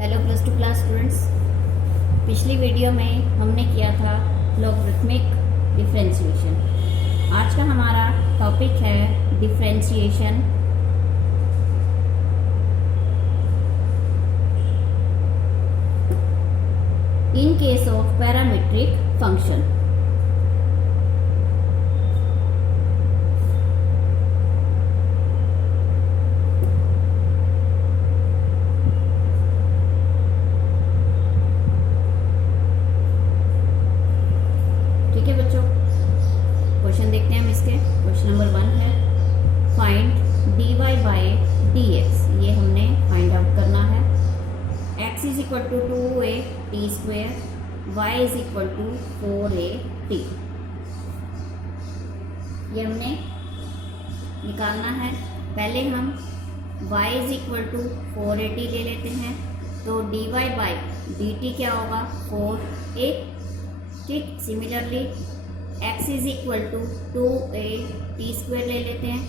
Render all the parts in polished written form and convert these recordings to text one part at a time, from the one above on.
Hello plus two class students. पिछली video में हमने किया था लॉगरिथमिक डिफरेंशिएशन। आज का हमारा टॉपिक है differentiation in case of parametric function. ठीक है बच्चों, क्वेश्चन देखते हैं हम इसके। क्वेश्चन नंबर 1 है फाइंड dy बाय dx। ये हमने फाइंड आउट करना है। x is equal to 2a t square, y is equal to 4a t। ये हमने निकालना है। पहले हम y is equal to 4a t ले लेते हैं, तो dy बाय dt क्या होगा 4a। ठीक, similarly x is equal to 2a t square ले लेते हैं,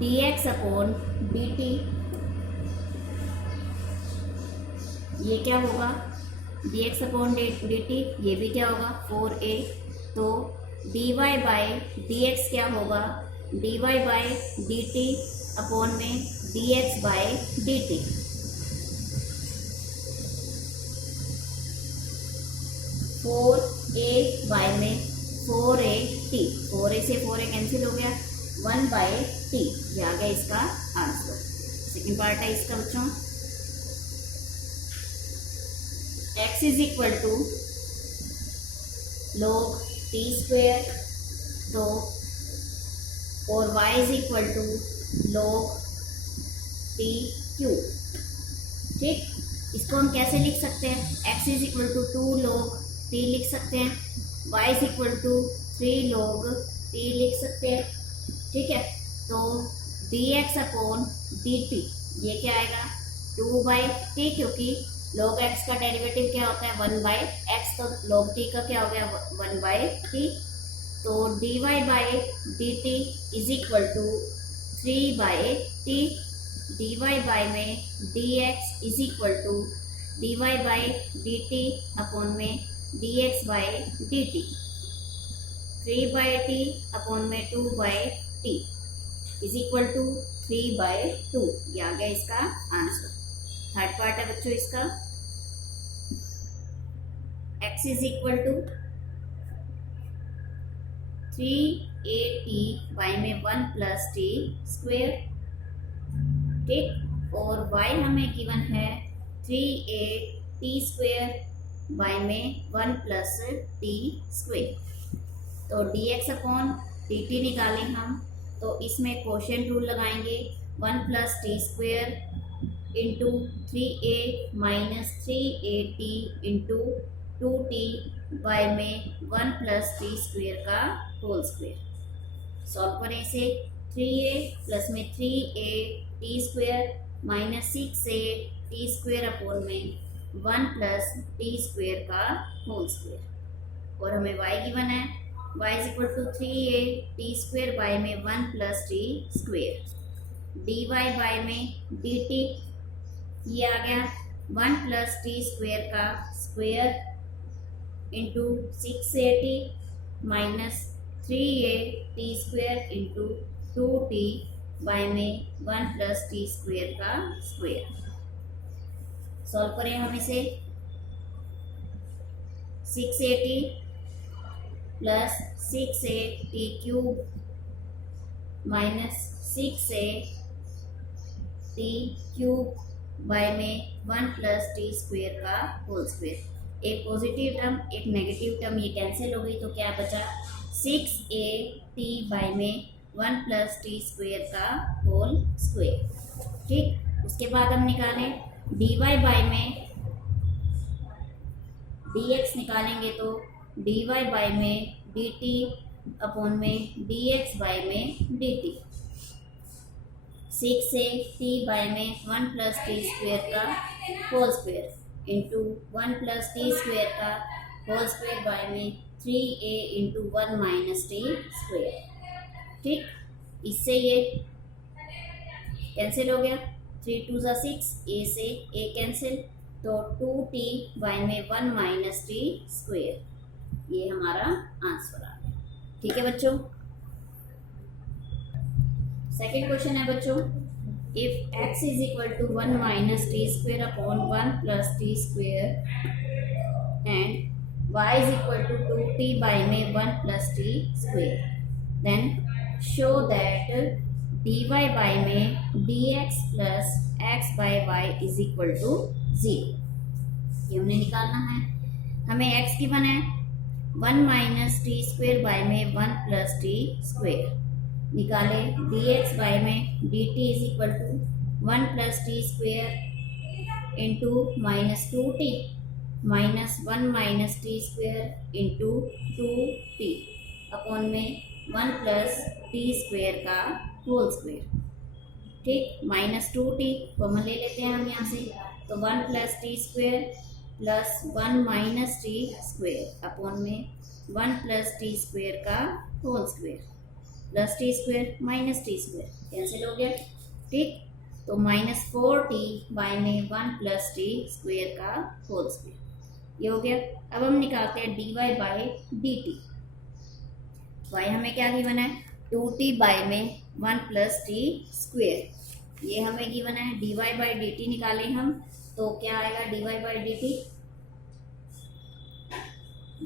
dx अपॉन dt ये क्या होगा dx अपॉन dt, ये भी क्या होगा 4a। तो dy बाय dx क्या होगा dy बाय dt अपॉन में dx बाय dt। फोर ए बाय में 4a t, 4a से 4a कैंसिल हो गया, 1 बाय t। ये आ गया इसका आंसर। सेकेंड पार्ट है इसका बच्चों, x is equal to log t square, तो और y is equal to log t cube. ठीक, इसको हम कैसे लिख सकते हैं, x is equal to 2 log t लिख सकते हैं, y is equal to 3 log t लिख सकते हैं। ठीक है, तो dx अपॉन dt ये क्या आएगा 2 बाई t, क्योंकि log x का डेरिवेटिव क्या होता है 1 बाई x, तो log t का क्या हो गया 1 बाई t। तो dy by dt is equal to 3 by t, dy by में dx is equal to dy by dt upon में dx by dt, 3 by t upon में 2 by t is equal to 3 by 2। ये आ गया इसका answer. Third part है बच्चों इसका, x is equal to 3at y में 1 प्लस t स्क्वेयर। ठीक, और y हमें गिवन है 3at स्क्वेयर, y में 1 प्लस t स्क्वेयर। तो dx अपॉन dt निकालें हम, तो इसमें कोशेंट रूल लगाएंगे, 1 plus T square into 3a minus 3at into 2t by में 1 प्लस टी स्क्वेयर का होल स्क्वेयर। सॉल्व करें इसे, 3a प्लस में 3a T square minus 6a T square upon में 1 प्लस टी स्क्वेयर का whole square. और हमें y given है, y is equal to 3a T square by में 1 plus T square, dy by में dt ये आ गया 1 प्लस टी स्क्वेयर का square into 6at minus 3a T square into 2t by में 1 प्लस टी स्क्वेयर का square. Solve करें हम इसे, 6at plus 6at cube minus 6at cube by में 1 प्लस टी स्क्वेयर का होल स्क्वेयर। एक positive term एक नेगेटिव टर्म ये कैंसिल हो गई, तो क्या बचा 6at बाय में 1 प्लस टी स्क्वेयर का होल स्क्वेयर। ठीक, उसके बाद हम निकालें dy बाय में dx निकालेंगे, तो dy बाय में dt अपॉन में dx बाय में dt, 6 से t बाय में 1 प्लस टी स्क्वेयर का whole square into 1 plus T square का होल स्क्वेयर बाय में 3a into 1 minus T square. ठीक, इससे ये कैंसिल हो गया, 3 2 6, a से a कैंसिल, तो 2t y में 1 माइनस टी स्क्वेयर, ये हमारा आंसर आ गया। ठीक है बच्चों। सेकेंड क्वेश्चन है बच्चों, if x is equal to 1 minus T square upon 1 plus T square and y is equal to 2t by में 1 plus T square, then show that dy by में dx plus x by y is equal to 0। ये हमने निकालना है। हमें x given है 1 minus T square by में 1 plus T square, निकाले dx बाई में dt is equal to 1 plus T square into minus 2t minus 1 minus T square into 2t upon में 1 प्लस टी स्क्वेयर का whole square. ठीक, minus 2t common ले लेते हैं हम यहाँ से, तो 1 plus T square plus 1 minus T square upon में 1 प्लस टी स्क्वेयर का whole square, plus T square minus T square cancel हो गया। ठीक, तो माइनस 4t बाई में 1 प्लस टी स्क्वेयर का होल स्क्वेयर, ये हो गया। अब हम निकालते हैं dy बाई dt। y हमें क्या गिवन है 2t बाई में 1 प्लस टी स्क्वेयर, ये हमें गिवन है। dy बाई dt निकालें हम तो क्या आएगा dy बाई dt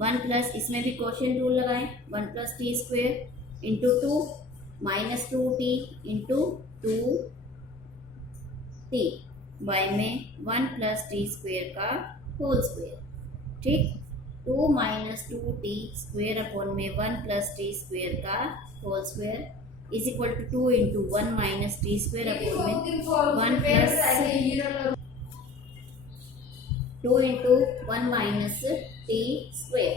1 प्लस, इसमें भी क्वोशिएंट रूल लगाएं, 1 plus T square into 2 minus 2t into 2t by में 1 प्लस टी स्क्वेयर का होल स्क्वेयर। ठीक, 2 माइनस 2t स्क्वेयर अपॉन में 1 प्लस टी स्क्वेयर का whole square is equal to 2 into 1 minus T square upon में 1 plus 2 into 1 minus T square,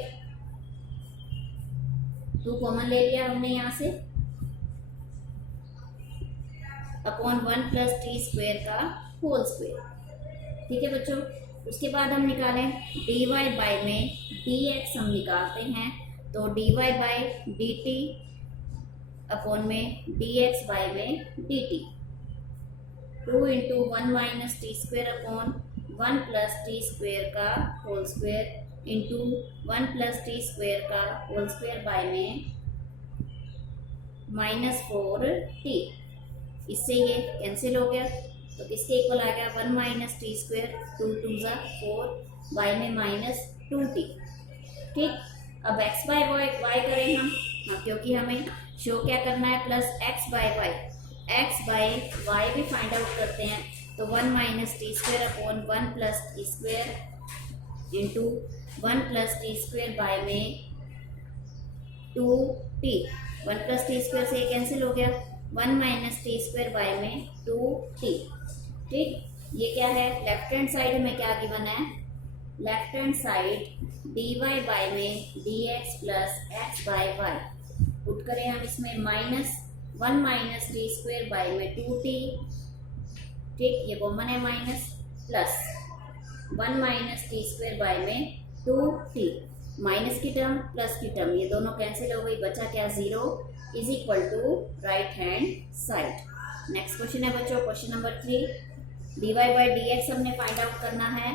2 common ले लिया हमने यहाँ से, अपॉन 1 प्लस टी स्क्वेयर का होल स्क्वेयर। ठीक है बच्चों, उसके बाद हम निकालें dy बाई में dx हम निकालते हैं, तो dy बाई dt अपॉन में dx बाई में dt 2 into 1 minus T square upon 1 plus T square का whole square into 1 plus T square का होल स्क्वेयर बाय में माइनस 4t, इससे ये कैंसिल हो गया, तो किसके इक्वल आ गया 1 माइनस टी स्क्वेयर, 2 2 ज़ा 4 बाय में माइनस 2t। ठीक, अब x बाय y करें हम, हाँ क्योंकि हमें शो क्या करना है plus x by y, x by y भी फाइंड आउट करते हैं, तो 1 minus T square upon 1 plus T square into 1 plus T square by में 2t, 1 प्लस टी स्क्वेयर से कैंसिल हो गया, 1 माइनस टी स्क्वेयर बाय में 2t। ठीक, ये क्या है लेफ्ट हैंड साइड में क्या गिवन है, left hand side dy by में dx plus x by y, put करें हम इसमें minus 1 minus T square by में 2t। ठीक, ये कॉमन है minus, plus 1 minus T square by में 2t, माइनस की टर्म प्लस की टर्म ये दोनों कैंसिल हो गई, बचा क्या 0 is equal to right hand side. Next question है बच्चों, question number 3, dy by dx हमने फाइंड आउट करना है,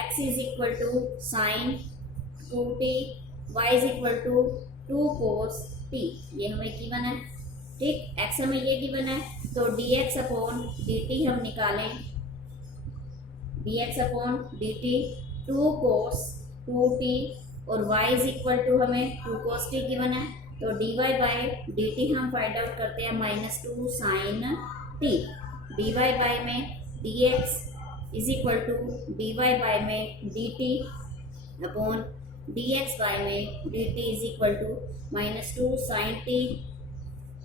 x is equal to sine 2t, y is equal to 2 cos t, ये हमें गिवन है। ठीक, x हमें ये गिवन है, तो dx अपॉन dt हम निकालें, dx upon dt 2 cos 2t और y इज इक्वल टू हमें 2 cos t गिवन है, तो dy बाई dt हम फाइंड आउट करते हैं minus 2 sine t, dy by में dx is equal to dy by में dt अपॉन dx बाई में dt is equal to minus 2 sine t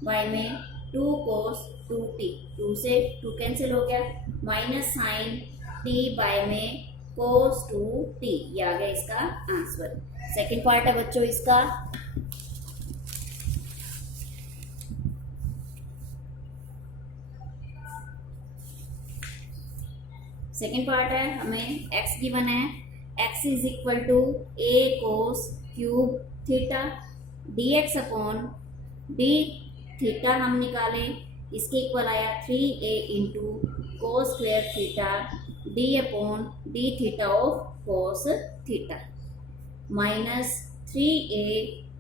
by में 2 cos 2t, 2 से 2 कैंसिल हो गया, माइनस साइन t बाय में cos 2t, ये आ गया इसका आंसर। सेकंड पार्ट है बच्चों इसका, सेकंड पार्ट है, हमें x गिवन है, x is equal to a cos cube theta dx upon d theta हम निकालें, इसके इक्वल आया 3a into cos square theta d upon d theta of cos theta minus 3a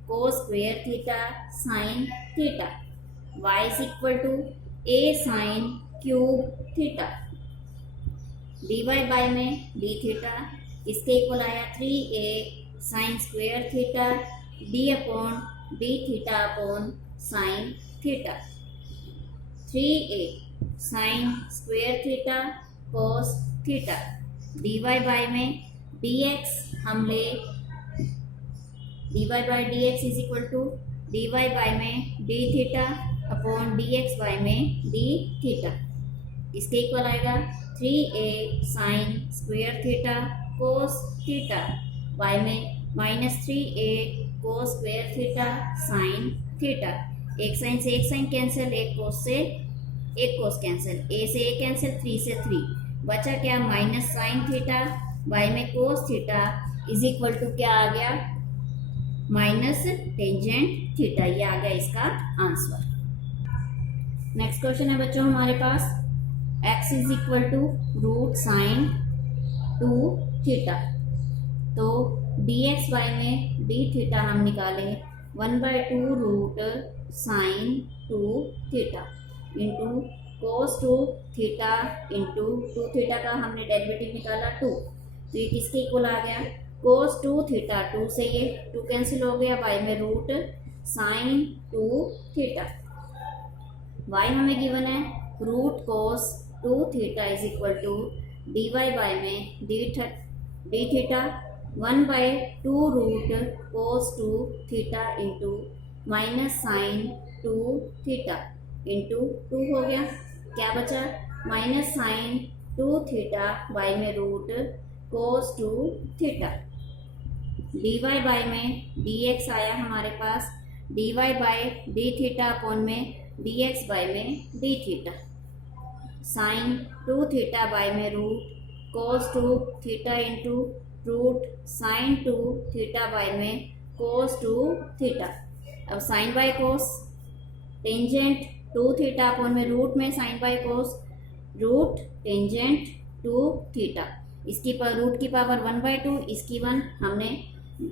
cos square theta sine theta y is equal to a sine cube theta dy by में D theta इसके equal आया 3a sine square theta d upon d theta upon sine theta 3a sine square theta cos theta dy by में dx हम ले dy by dx is equal to dy by में D theta upon dx by में D theta इसके equal आएगा 3a sine square theta cos theta by में minus 3a cos square theta sine theta एक sine से एक sine cancel, एक cos से एक कोस कैंसिल, a से a कैंसिल, 3 से 3 बचा क्या माइनस साइन थीटा बाय में cos theta is equal to क्या आ गया माइनस टेंजेंट थीटा। ये आ गया इसका आंसर। नेक्स्ट क्वेश्चन है बच्चों हमारे पास x is equal to root sine 2 theta. तो dx बाय में डी थीटा हम निकाले 1/2 root sine 2 theta into cos 2 theta into 2 theta का हमने डेरिवेटिव निकाला 2, तो ये किसके इक्वल आ गया कोस 2 थीटा 2 से ये 2 कैंसिल हो गया बाय में रूट साइन 2 थीटा y हमें गिवन है root cos 2 theta is equal to D Y by में D theta 1/2 root cos 2 theta into minus sine 2 theta into 2 हो गया, क्या बचा माइनस साइन 2 थीटा बाय में root cos 2 theta D Y by में D X आया हमारे पास D Y by D theta upon में डी एक्स बाय में D theta sine 2 theta by में root cos 2 theta into root sine 2 theta by में cos 2 theta. अब sine by cos tangent 2 theta upon में root में sine by cos root tangent 2 theta इसकी root की power 1/2 इसकी 1 हमने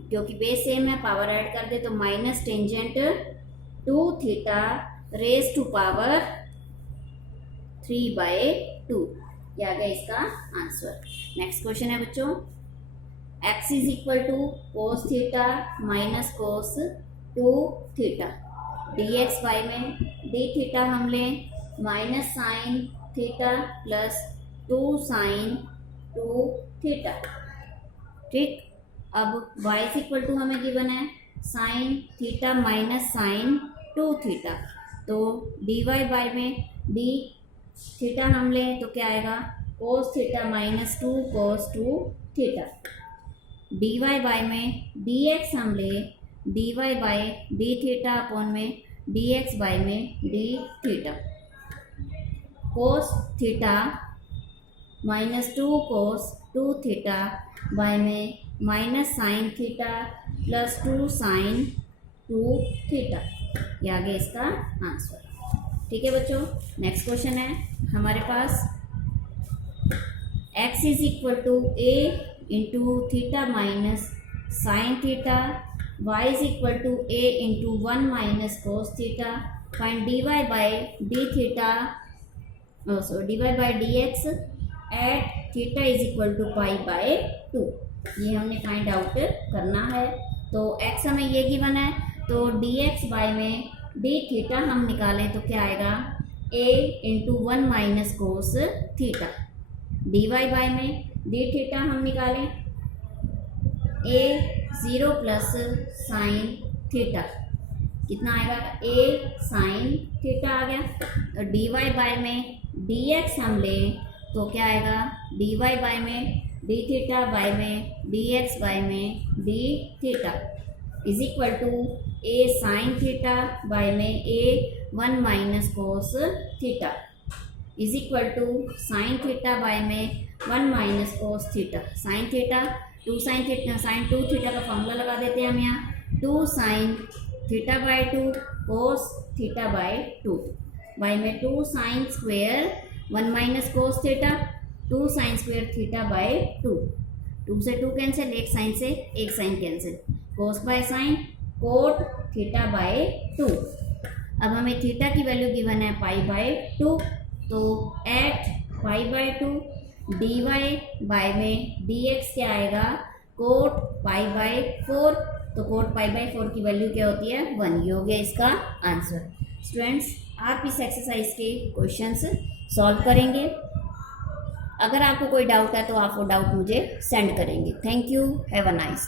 क्योंकि बेस सेम है पावर ऐड कर दे तो minus tangent 2 theta raise to power 3/2 ये आ गया इसका आंसर। नेक्स्ट क्वेश्चन है बच्चों x is equal to cos theta minus cos 2 theta dx by में डी थीटा हम लें minus sine theta plus 2 sine 2 theta. ठीक, अब y इज इक्वल टू हमें गिवन है sine theta minus sine 2 theta, तो dy बाय में D theta हम लें तो क्या आएगा cos theta minus 2 cos 2 theta dy by में dx हम लें dy by D theta upon में dx बाय में D theta cos theta minus 2 cos 2 theta by में minus sine theta plus 2 sine 2 theta ये आ गया इसका आंसर। ठीक है बच्चों, नेक्स्ट क्वेश्चन है हमारे पास x is equal to a into theta minus sine theta y is equal to a into 1 minus cos theta find dy by D theta dy by dx at theta is equal to π/2 ये हमने find out करना है। तो x हमें ये given है तो dx by में डी थीटा हम निकालें तो क्या आएगा a into 1 minus cos theta dy by में डी थीटा हम निकालें a 0 प्लस साइन थीटा कितना आएगा a साइन थीटा आ गया। तो dy बाय में dx हम लें तो क्या आएगा dy बाय में डी थीटा बाय में dx बाय में D theta is equal to a sine theta by में a 1 minus cos theta is equal to sine theta by में 1 minus cos theta sine theta 2 sine theta sine 2 theta का formula लगा देते हैं हम यहाँ 2 sine theta by 2 cos theta by 2 by में 2 sine square 1 minus cos theta 2 sine square theta by 2, 2 से 2 cancel, एक साइन से एक sine cancel, cos by sine cot theta by 2। अब हमें थीटा की वैल्यू गिवन है पाई बाय 2, तो at pi by 2 d Y by में डी एक्स क्या आएगा, कोट पाई बाय 4, तो कोट पाई बाय 4 की वैल्यू क्या होती है 1। ये हो गया इसका आंसर। स्टूडेंट्स, आप इस एक्सरसाइज के क्वेश्चंस सॉल्व करेंगे। अगर आपको कोई डाउट है तो आप वो डाउट मुझे सेंड करेंगे। Thank you, have a nice.